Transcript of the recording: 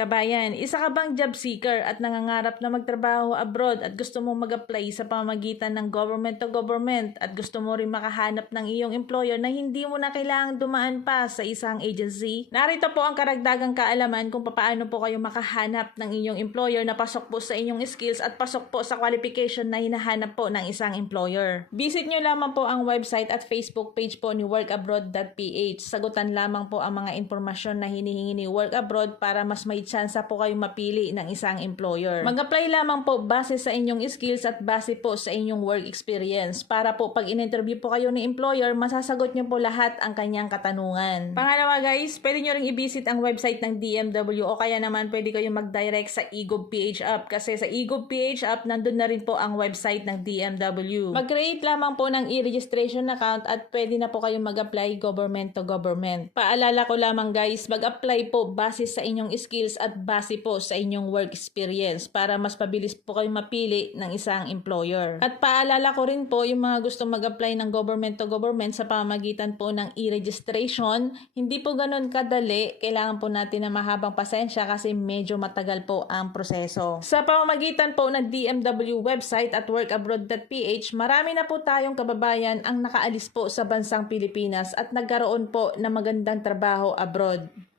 Kabayan, isa ka bang job seeker at nangangarap na magtrabaho abroad at gusto mo mag-apply sa pamamagitan ng government to government at gusto mo rin makahanap ng iyong employer na hindi mo na kailangang dumaan pa sa isang agency? Narito po ang karagdagang kaalaman kung paano po kayo makahanap ng inyong employer na pasok po sa inyong skills at pasok po sa qualification na hinahanap po ng isang employer. Visit nyo lamang po ang website at Facebook page po ni workabroad.ph. Sagutan lamang po ang mga impormasyon na hinihingi ni Work Abroad para mas may tsansa po kayong mapili ng isang employer. Mag-apply lamang po base sa inyong skills at base po sa inyong work experience para po pag in-interview po kayo ni employer, masasagot nyo po lahat ang kanyang katanungan. Pangalawa guys, pwede nyo ring i-visit ang website ng DMW o kaya naman pwede kayong mag-direct sa eGov PH app kasi sa eGov PH app nandun na rin po ang website ng DMW. Mag-create lamang po ng e-registration account at pwede na po kayong mag-apply government to government. Paalala ko lamang guys, mag-apply po base sa inyong skills at base po sa inyong work experience para mas pabilis po kayong mapili ng isang employer. At paalala ko rin po yung mga gustong mag-apply ng government to government sa pamamagitan po ng e-registration, hindi po ganun kadali. Kailangan po natin na mahabang pasensya kasi medyo matagal po ang proseso. Sa pamamagitan po ng DMW website at workabroad.ph, marami na po tayong kababayan ang nakaalis po sa bansang Pilipinas at nagkaroon po ng magandang trabaho abroad.